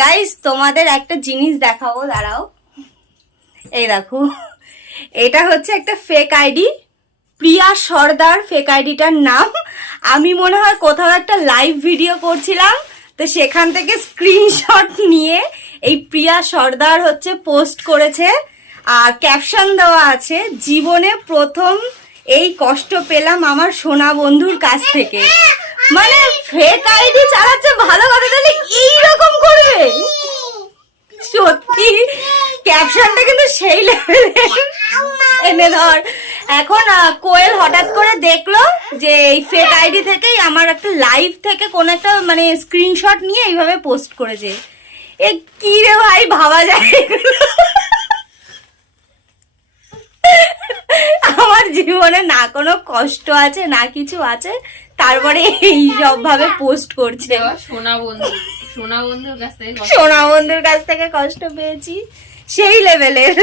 Guys তোমাদের একটা জিনিস দেখাবো, দাঁড়াও। এই দেখো, এটা হচ্ছে একটা ফেক আইডি, প্রিয়া সর্দার ফেক আইডিটার নাম। আমি মনে হয় কোথাও একটা লাইভ ভিডিও করছিলাম, তো সেখান থেকে স্ক্রিনশট নিয়ে এই প্রিয়া সর্দার হচ্ছে পোস্ট করেছে। আর ক্যাপশন দেওয়া আছে, জীবনে প্রথম এই কষ্ট পেলাম আমার সোনা বন্ধুর কাছ থেকে। মানে ফেক আইডি চালাচ্ছে, ভালো কথা, তাহলে এইরকম করবে? সত্যি ক্যাপশনটা কিন্তু সেই লেভেলের। এনে ধর, এখন কোয়েল হঠাৎ করে দেখলো যে এই ফেক আইডি থেকেই আমার একটা লাইভ থেকে কোন একটা মানে স্ক্রিনশট নিয়ে এইভাবে পোস্ট করেছে। এ কি রে ভাই, ভাবা যায়? আমার জীবনে না কোনো কষ্ট আছে না কিছু আছে, তারপরে এই সব ভাবে পোস্ট করছে। সোনা বন্ধুর কাছ থেকে সোনা বন্ধুর কাছ থেকে কষ্ট পেয়েছি, সেই লেভেলের।